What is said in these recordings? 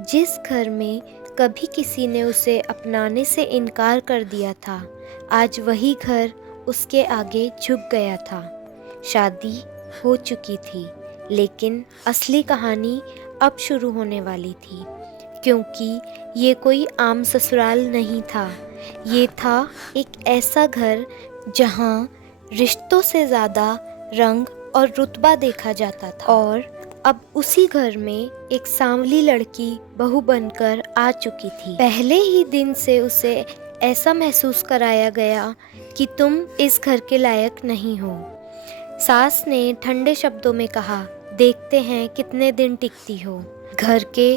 जिस घर में कभी किसी ने उसे अपनाने से इनकार कर दिया था, आज वही घर उसके आगे झुक गया था। शादी हो चुकी थी, लेकिन असली कहानी अब शुरू होने वाली थी, क्योंकि ये कोई आम ससुराल नहीं था। ये था एक ऐसा घर जहाँ रिश्तों से ज़्यादा रंग और रुतबा देखा जाता था। और अब उसी घर में एक सांवली लड़की बहू बनकर आ चुकी थी। पहले ही दिन से उसे ऐसा महसूस कराया गया कि तुम इस घर के लायक नहीं हो। सास ने ठंडे शब्दों में कहा, देखते हैं कितने दिन टिकती हो। घर के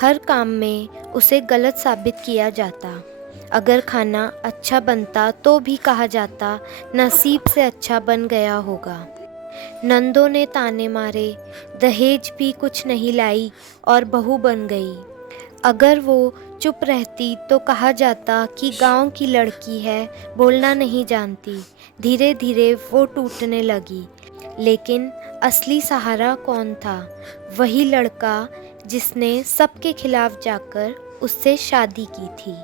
हर काम में उसे गलत साबित किया जाता। अगर खाना अच्छा बनता तो भी कहा जाता, नसीब से अच्छा बन गया होगा। नंदों ने ताने मारे, दहेज भी कुछ नहीं लाई और बहू बन गई। अगर वो चुप रहती तो कहा जाता कि गांव की लड़की है, बोलना नहीं जानती। धीरे धीरे वो टूटने लगी। लेकिन असली सहारा कौन था? वही लड़का जिसने सबके खिलाफ जाकर उससे शादी की थी।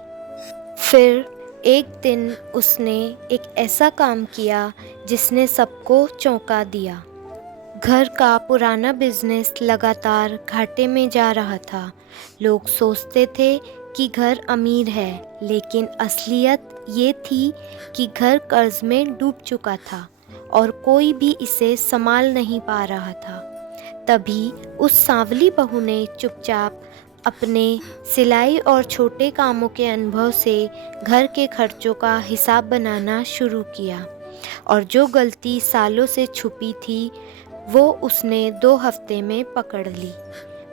फिर एक दिन उसने एक ऐसा काम किया जिसने सबको चौंका दिया। घर का पुराना बिजनेस लगातार घाटे में जा रहा था। लोग सोचते थे कि घर अमीर है, लेकिन असलियत ये थी कि घर कर्ज में डूब चुका था और कोई भी इसे संभाल नहीं पा रहा था। तभी उस सांवली बहू ने चुपचाप अपने सिलाई और छोटे कामों के अनुभव से घर के खर्चों का हिसाब बनाना शुरू किया, और जो गलती सालों से छुपी थी वो उसने 2 हफ्ते में पकड़ ली।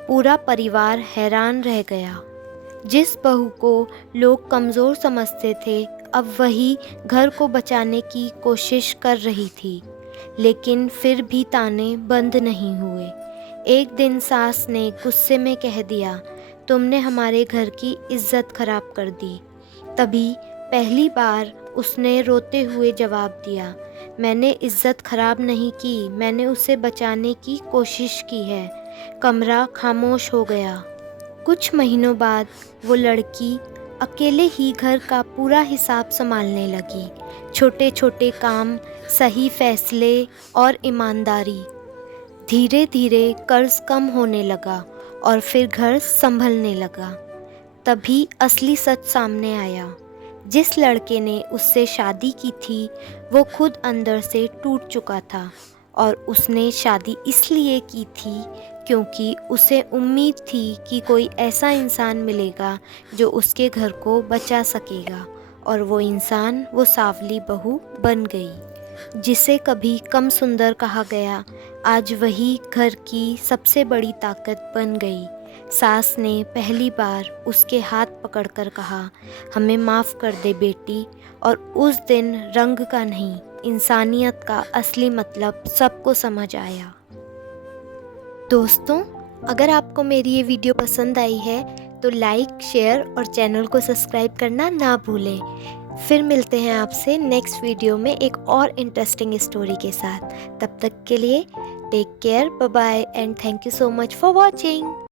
पूरा परिवार हैरान रह गया। जिस बहू को लोग कमज़ोर समझते थे, अब वही घर को बचाने की कोशिश कर रही थी। लेकिन फिर भी ताने बंद नहीं हुए। एक दिन सास ने गुस्से में कह दिया, तुमने हमारे घर की इज्जत खराब कर दी। तभी पहली बार उसने रोते हुए जवाब दिया, मैंने इज्जत खराब नहीं की, मैंने उसे बचाने की कोशिश की है। कमरा खामोश हो गया। कुछ महीनों बाद वो लड़की अकेले ही घर का पूरा हिसाब संभालने लगी। छोटे छोटे काम, सही फैसले और ईमानदारी। धीरे धीरे कर्ज कम होने लगा और फिर घर संभलने लगा। तभी असली सच सामने आया। जिस लड़के ने उससे शादी की थी वो खुद अंदर से टूट चुका था, और उसने शादी इसलिए की थी क्योंकि उसे उम्मीद थी कि कोई ऐसा इंसान मिलेगा जो उसके घर को बचा सकेगा। और वो इंसान वो सांवली बहू बन गई। जिसे कभी कम सुंदर कहा गया, आज वही घर की सबसे बड़ी ताकत बन गई। सास ने पहली बार उसके हाथ पकड़कर कहा, हमें माफ़ कर दे बेटी। और उस दिन रंग का नहीं, इंसानियत का असली मतलब सबको समझ आया। दोस्तों, अगर आपको मेरी ये वीडियो पसंद आई है तो लाइक, शेयर और चैनल को सब्सक्राइब करना ना भूलें। फिर मिलते हैं आपसे नेक्स्ट वीडियो में एक और इंटरेस्टिंग स्टोरी के साथ। तब तक के लिए take care, bye bye and thank you so much for watching.